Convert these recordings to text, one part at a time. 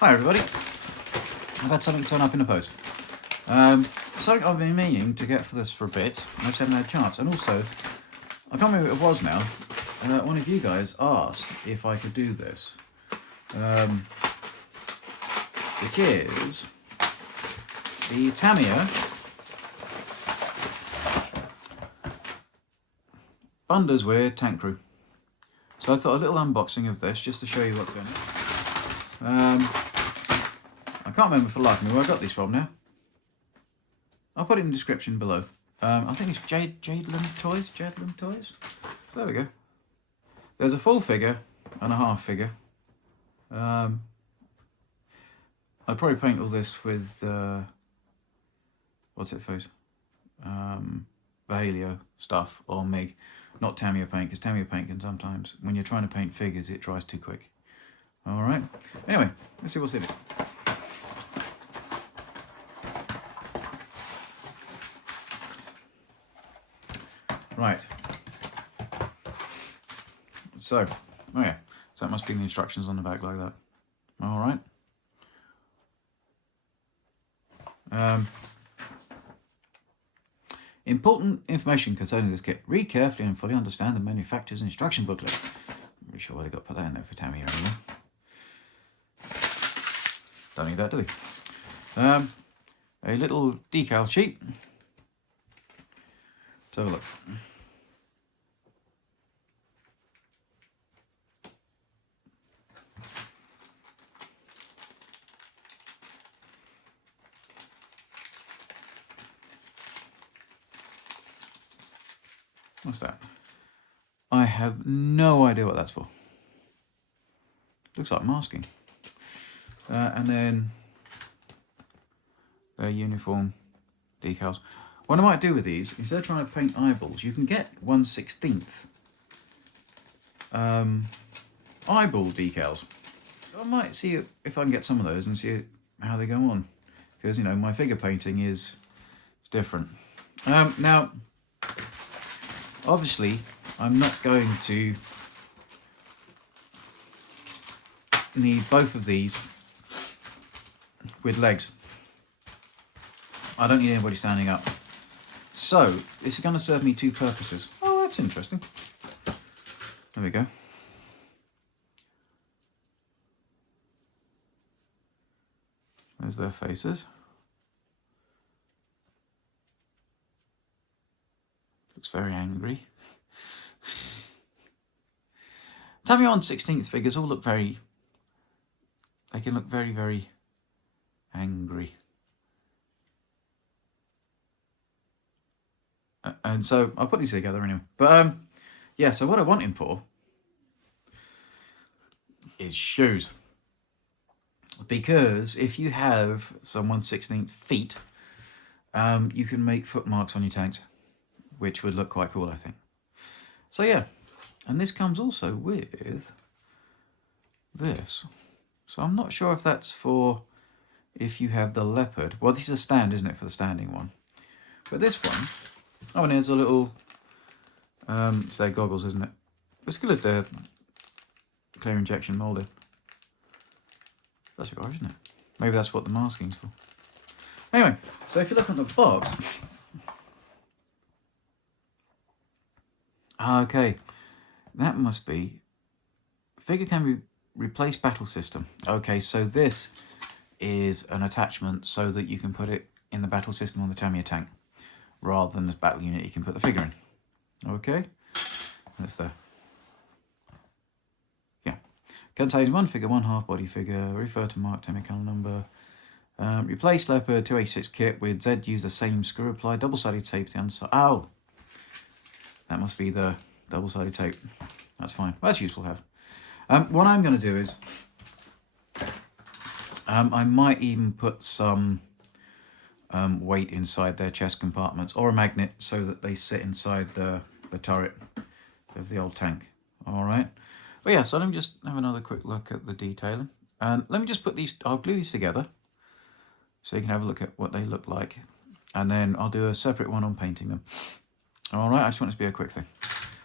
Hi everybody. I've had something turn up in the post. Something I've been meaning to get for this for a bit, and I just haven't had a chance. And also, I can't remember who it was now. One of you guys asked if I could do this. Which is the Tamiya Bundeswehr tank crew. So I thought a little unboxing of this just to show you what's in it. I can't remember for life of me where I got these from now. I'll put it in the description below. I think it's Jadelam Toys. So there we go. There's a full figure and a half figure. I'd probably paint all this with what's it face? Vallejo stuff or MIG, not Tamiya paint, because Tamiya paint can sometimes, when you're trying to paint figures, it dries too quick. All right. Anyway, let's see what's in it. Right. So, oh yeah, so that must be the instructions on the back like that. All right. Important information concerning this kit. Read carefully and fully understand the manufacturer's instruction booklet. I'm pretty sure why they got to put that in there for Tamiya anymore. Don't need that, do we? A little decal sheet. Let's have a look. What's that? I have no idea what that's for. Looks like masking. And then their uniform decals. What I might do with these, instead of trying to paint eyeballs, you can get 1/16 eyeball decals. So I might see if I can get some of those and see how they go on. Because, you know, my figure painting is different. Now, obviously, I'm not going to need both of these with legs. I don't need anybody standing up. So, this is going to serve me two purposes. Oh, that's interesting. There we go. There's their faces. Looks very angry. Tamiya 1/16 figures all look very... They can look very, very angry. And so I'll put these together anyway. But yeah, so what I want him for is shoes. Because if you have some 1/16 feet, you can make footmarks on your tanks, which would look quite cool, I think. So yeah, and this comes also with this. So I'm not sure if that's for if you have the Leopard. Well, this is a stand, isn't it, for the standing one? But this one, oh, and there's a little, it's their goggles, isn't it? It's good at the clear injection moulded. That's right, isn't it? Maybe that's what the masking's for. Anyway, so if you look at the box, okay, that must be, figure can be replaced battle system. Okay, so this is an attachment so that you can put it in the battle system on the Tamiya tank, rather than this battle unit you can put the figure in. Okay, that's there. Yeah, contains one figure, one half body figure, refer to mark Tamiya colour number. Replace Leopard 286 kit with Z, use the same screw apply, double-sided tape to the underside. Oh, that must be the double-sided tape. That's fine. Well, that's useful to have. What I'm going to do is, I might even put some weight inside their chest compartments, or a magnet so that they sit inside the turret of the old tank. All right. But yeah, so let me just have another quick look at the detailing. And let me just put these, I'll glue these together so you can have a look at what they look like. And then I'll do a separate one on painting them. All right, I just want it to be a quick thing.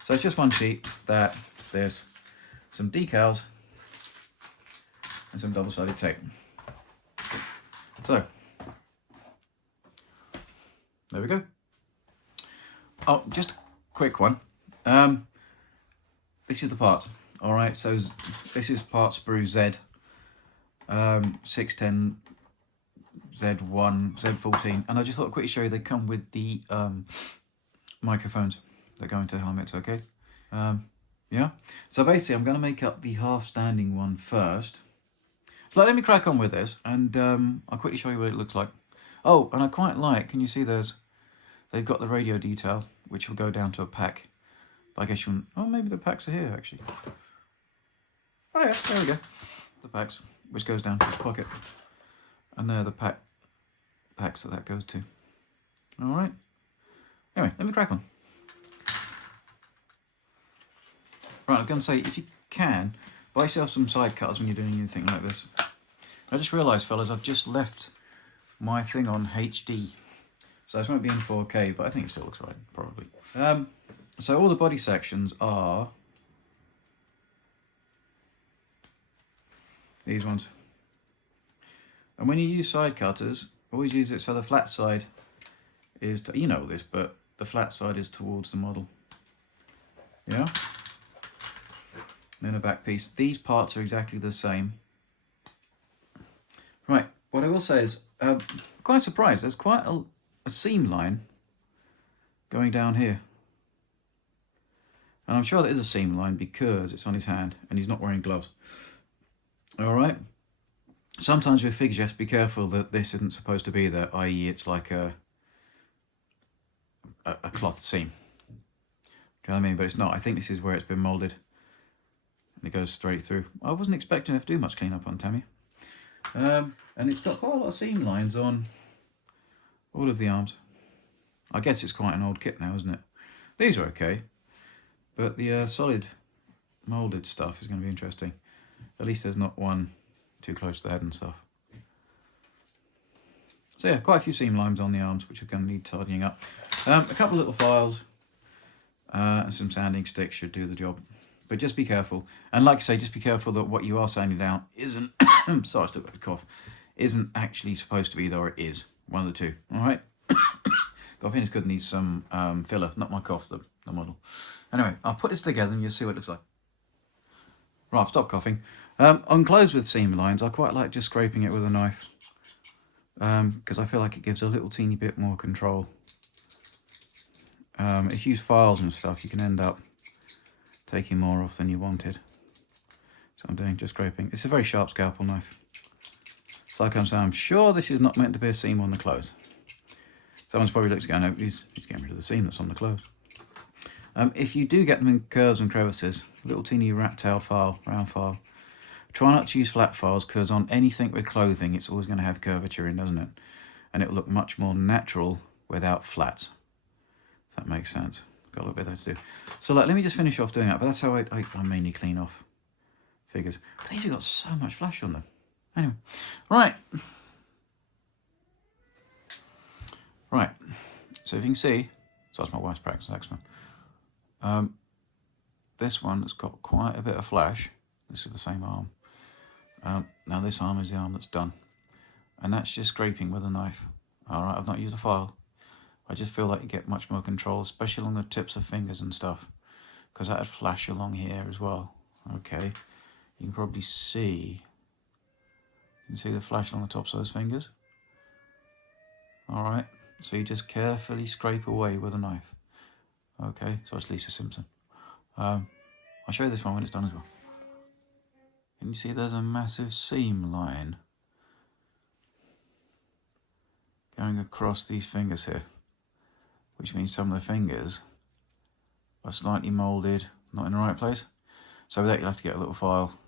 So it's just one sheet that there's some decals and some double-sided tape. So, there we go. Oh, just a quick one. This is the part. All right, so this is part sprue Z, 610, Z1, Z14, and I just thought I'd quickly show you they come with the microphones that go into helmets, okay? Yeah, so basically I'm going to make up the half-standing one first. So let me crack on with this, and I'll quickly show you what it looks like. Oh, and I quite like, can you see they've got the radio detail, which will go down to a pack. But I guess you wouldn't, oh, maybe the packs are here, actually. Oh yeah, there we go. The packs, which goes down to this pocket. And they're the packs that goes to. All right. Anyway, let me crack on. Right, I was going to say, if you can, buy yourself some side cutters when you're doing anything like this. I just realised, fellas, I've just left my thing on HD. So this won't be in 4K, but I think it still looks right, probably. So all the body sections are these ones. And when you use side cutters, always use it so the flat side is, you know this, but the flat side is towards the model. Yeah? And then a back piece. These parts are exactly the same. Right, what I will say is, quite surprised, there's quite a seam line going down here. And I'm sure there is a seam line because it's on his hand and he's not wearing gloves. All right. Sometimes with figures you have to be careful that this isn't supposed to be there, i.e. it's like a cloth seam. Do you know what I mean? But it's not. I think this is where it's been moulded. And it goes straight through. I wasn't expecting it to do much cleanup on Tamiya. And it's got quite a lot of seam lines on all of the arms. I guess it's quite an old kit now, isn't it? These are okay. But the solid moulded stuff is going to be interesting. At least there's not one too close to the head and stuff. So yeah, quite a few seam lines on the arms, which are going to need tidying up. A couple of little files and some sanding sticks should do the job. But just be careful. And like I say, just be careful that what you are sanding down isn't, sorry, I still got a cough, isn't actually supposed to be there, or it is. One of the two, all right? Coughing is good, needs some filler, not my cough, the model. Anyway, I'll put this together and you'll see what it looks like. Right, I've stopped coughing. On clothes with seam lines, I quite like just scraping it with a knife. Because I feel like it gives a little teeny bit more control. If you use files and stuff, you can end up taking more off than you wanted. So I'm doing just scraping. It's a very sharp scalpel knife. So like I'm saying, I'm sure this is not meant to be a seam on the clothes. Someone's probably looked at it going, no, he's getting rid of the seam that's on the clothes. If you do get them in curves and crevices, little teeny rat-tailed file, round file, try not to use flat files because on anything with clothing, it's always going to have curvature in, doesn't it? And it'll look much more natural without flats. If that makes sense. Got a little bit there to do. So let me just finish off doing that, but that's how I mainly clean off figures. But these have got so much flash on them. Anyway, right. Right, so if you can see, so that's my wife's practice saxophone. This one has got quite a bit of flash. This is the same arm. Now this arm is the arm that's done. And that's just scraping with a knife. All right, I've not used a file. I just feel like you get much more control, especially along the tips of fingers and stuff. Because that would flash along here as well. Okay, you can probably see. You can see the flash along the tops of those fingers. All right. So you just carefully scrape away with a knife. Okay, so it's Lisa Simpson. I'll show you this one when it's done as well. Can you see there's a massive seam line going across these fingers here, which means some of the fingers are slightly moulded, not in the right place. So with that you'll have to get a little file.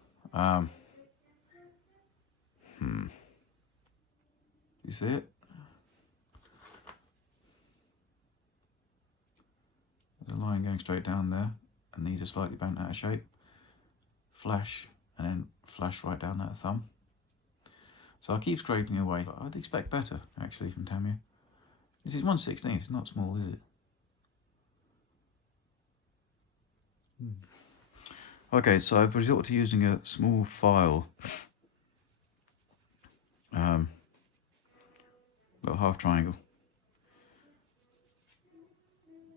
You see it? There's a line going straight down there, and these are slightly bent out of shape. Flash, and then flash right down that thumb. So I'll keep scraping away, but I'd expect better, actually, from Tamiya. This is 1/16, it's not small, is it? Okay, so I've resorted to using a small file little half triangle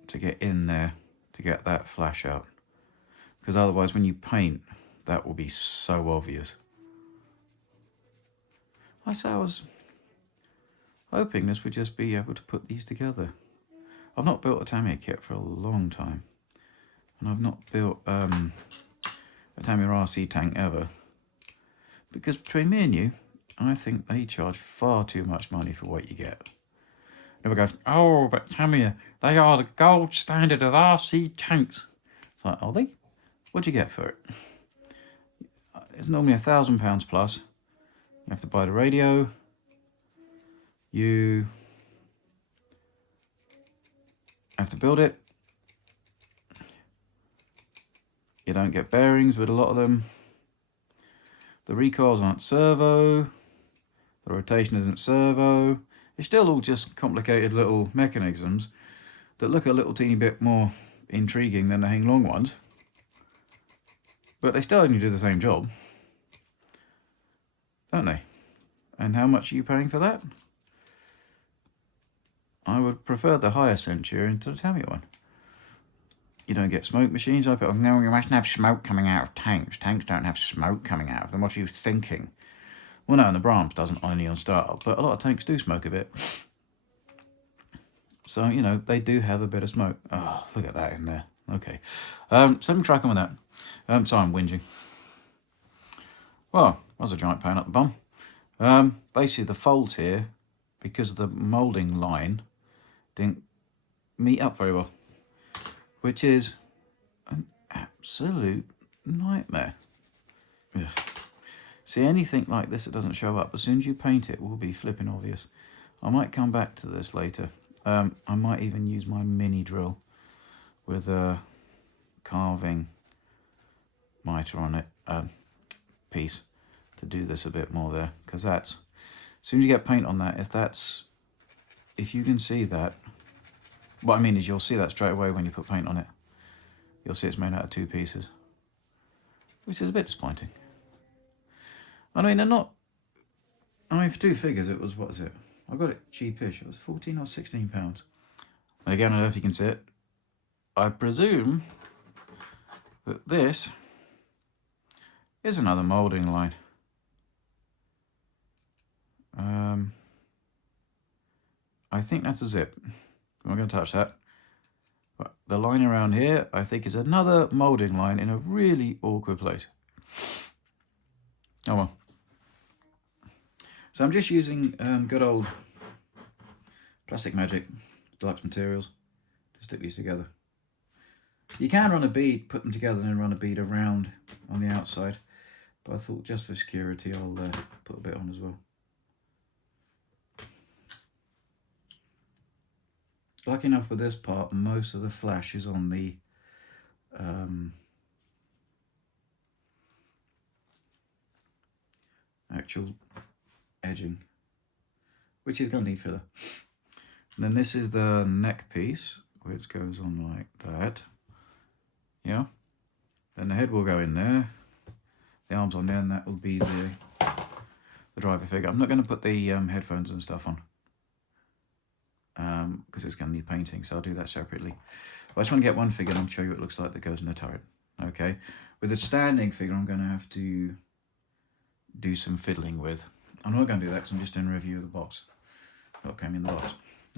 to get in there, to get that flash out. Because otherwise when you paint, that will be so obvious. I was hoping this would just be able to put these together. I've not built a Tamiya kit for a long time. And I've not built a Tamiya RC tank ever. Because between me and you, I think they charge far too much money for what you get. Everyone goes, oh, but Tamiya, they are the gold standard of RC tanks. It's like, are they? What do you get for it? It's normally £1,000 plus. You have to buy the radio. You have to build it. You don't get bearings with a lot of them. The recoils aren't servo. The rotation isn't servo. It's still all just complicated little mechanisms that look a little teeny bit more intriguing than the hang long ones. But they still only do the same job, don't they? And how much are you paying for that? I would prefer the higher Centurion to the Tamiya one. You don't get smoke machines. I put, no, you mustn't have smoke coming out of tanks. Tanks don't have smoke coming out of them. What are you thinking? Well, no, and the Brahms doesn't only on startup, but a lot of tanks do smoke a bit. So, you know, they do have a bit of smoke. Oh, look at that in there. Okay. So let me crack on with that. Sorry, I'm whinging. Well, that was a giant pain up the bum. Basically, the folds here, because the moulding line didn't meet up very well, which is an absolute nightmare. Ugh. See, anything like this that doesn't show up, as soon as you paint it, it will be flipping obvious. I might come back to this later. I might even use my mini drill with a carving mitre on it, piece, to do this a bit more there, because that's, as soon as you get paint on that, if you can see that, what I mean is you'll see that straight away when you put paint on it. You'll see it's made out of two pieces, which is a bit disappointing. I mean, they're not, I mean, for two figures it was, what is it? I got it cheapish, it was 14 or 16 pounds. And again, I don't know if you can see it. I presume that this is another moulding line. I think that's a zip. I'm not going to touch that. But the line around here, I think, is another moulding line in a really awkward place. Oh well. So I'm just using good old Plastic Magic Deluxe Materials to stick these together. You can run a bead, put them together and then run a bead around on the outside. But I thought just for security I'll put a bit on as well. Lucky enough with this part, most of the flash is on the actual edging, which is going to need filler. And then this is the neck piece, which goes on like that. Yeah. Then the head will go in there. The arms on there, and that will be the driver figure. I'm not going to put the headphones and stuff on, because it's going to need painting, so I'll do that separately. But I just want to get one figure and show you what it looks like that goes in the turret. Okay. With the standing figure, I'm going to have to do some fiddling with. I'm not going to do that because I'm just doing a review of the box. What came in the box.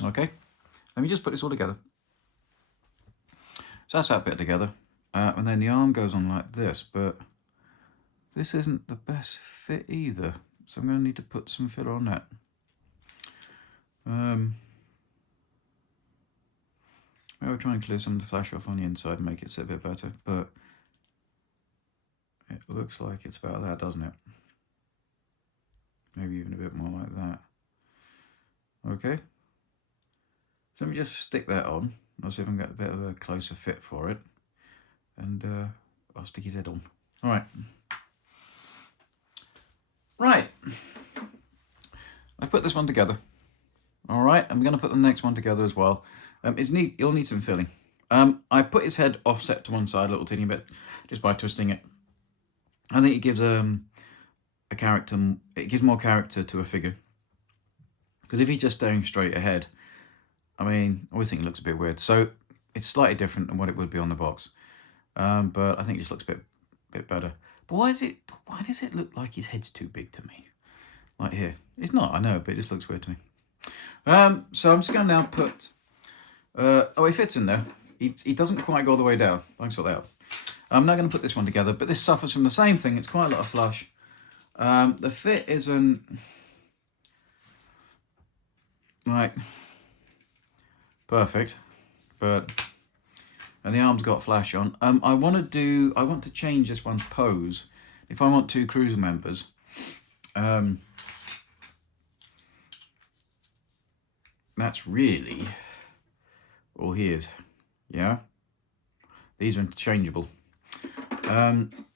Okay. Let me just put this all together. So that's that bit together. And then the arm goes on like this, but this isn't the best fit either. So I'm going to need to put some filler on that. Maybe I'll try and clear some of the flash off on the inside and make it sit a bit better, but it looks like it's about that, doesn't it? Maybe even a bit more like that. Okay. So let me just stick that on. I'll see if I can get a bit of a closer fit for it. And I'll stick his head on. All right. Right. I've put this one together. All right. I'm going to put the next one together as well. You'll need some filling. I put his head offset to one side a little teeny bit just by twisting it. I think it gives a character. It gives more character to a figure. Because if you're just staring straight ahead, I mean, I always think it looks a bit weird. So it's slightly different than what it would be on the box. But I think it just looks a bit better. But why does it look like his head's too big to me? Like here. It's not, I know, but it just looks weird to me. So I'm just going to now put... oh, it fits in there. He doesn't quite go all the way down. I can sort that out. I'm now going to put this one together, but this suffers from the same thing. It's quite a lot of flush. The fit isn't... like... perfect. But... and the arm's got flash on. I want to change this one's pose. If I want 2 cruiser members... that's really all he is. Yeah, these are interchangeable.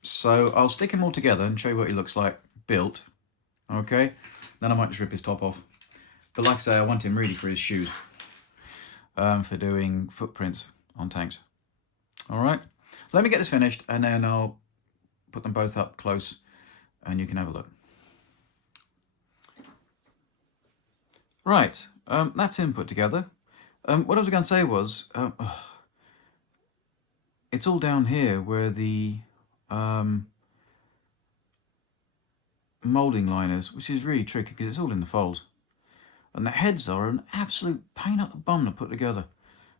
So I'll stick him all together and show you what he looks like built. Okay, then I might just rip his top off. But like I say, I want him really for his shoes, for doing footprints on tanks. All right, let me get this finished and then I'll put them both up close and you can have a look. Right, that's him put together. What I was going to say was, it's all down here where the moulding line is, which is really tricky because it's all in the folds. And the heads are an absolute pain up the bum to put together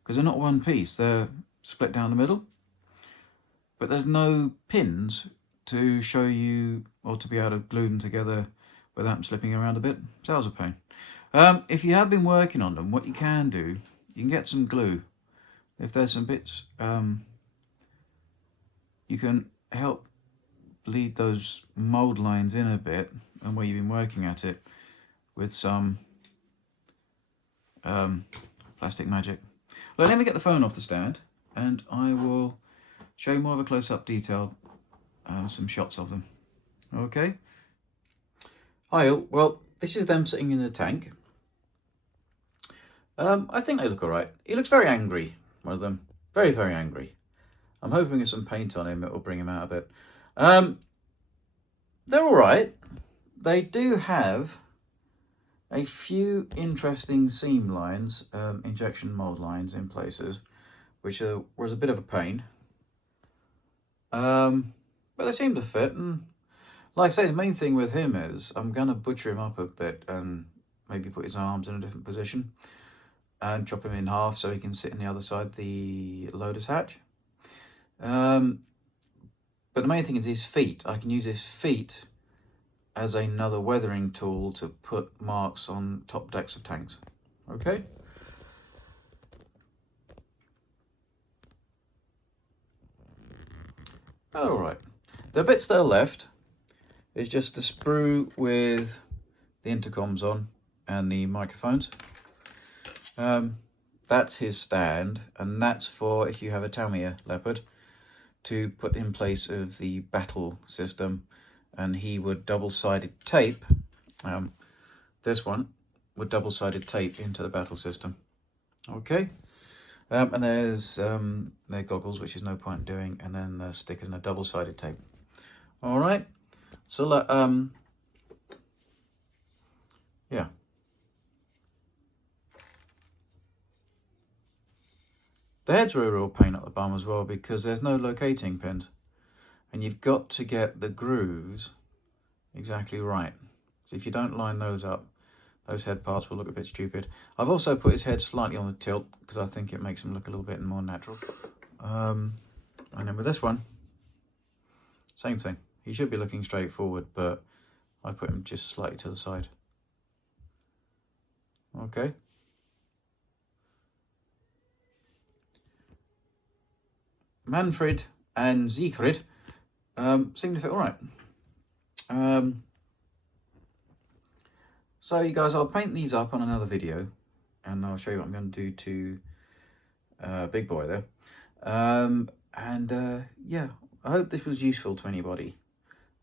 because they're not one piece, they're split down the middle. But there's no pins to show you, or to be able to glue them together without them slipping around a bit. So that was a pain. If you have been working on them, what you can do, you can get some glue. If there's some bits, you can help bleed those mould lines in a bit, and where you've been working at it with some plastic magic. Well, let me get the phone off the stand, and I will show you more of a close-up detail, some shots of them. Okay. Hi all. Well, this is them sitting in the tank. I think they look alright. He looks very angry, one of them. Very, very angry. I'm hoping with some paint on him it will bring him out a bit. They're alright. They do have a few interesting seam lines, injection mould lines in places, which was a bit of a pain. But they seem to fit, and like I say, the main thing with him is I'm going to butcher him up a bit and maybe put his arms in a different position and chop him in half so he can sit on the other side of the loader's hatch. But the main thing is his feet. I can use his feet as another weathering tool to put marks on top decks of tanks. Okay? Alright. The bits that are left is just the sprue with the intercoms on and the microphones. That's his stand, and that's for if you have a Tamiya Leopard to put in place of the battle system, and he would double-sided tape, this one would double-sided tape into the battle system. Okay, and there's their goggles, which is no point doing, and then the stickers and a double-sided tape. All right, so yeah. The heads are a real pain up the bum as well because there's no locating pins, and you've got to get the grooves exactly right. So if you don't line those up, those head parts will look a bit stupid. I've also put his head slightly on the tilt because I think it makes him look a little bit more natural. And then with this one, same thing. He should be looking straight forward, but I put him just slightly to the side. Okay. Manfred and Siegfried seem to fit all right. So you guys, I'll paint these up on another video and I'll show you what I'm going to do to Big Boy there. Yeah, I hope this was useful to anybody,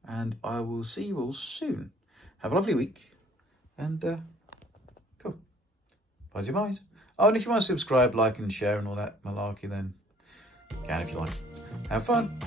and I will see you all soon. Have a lovely week, and cool. Bye. Oh, and if you want to subscribe, like and share and all that malarkey, then you can if you like. Have fun.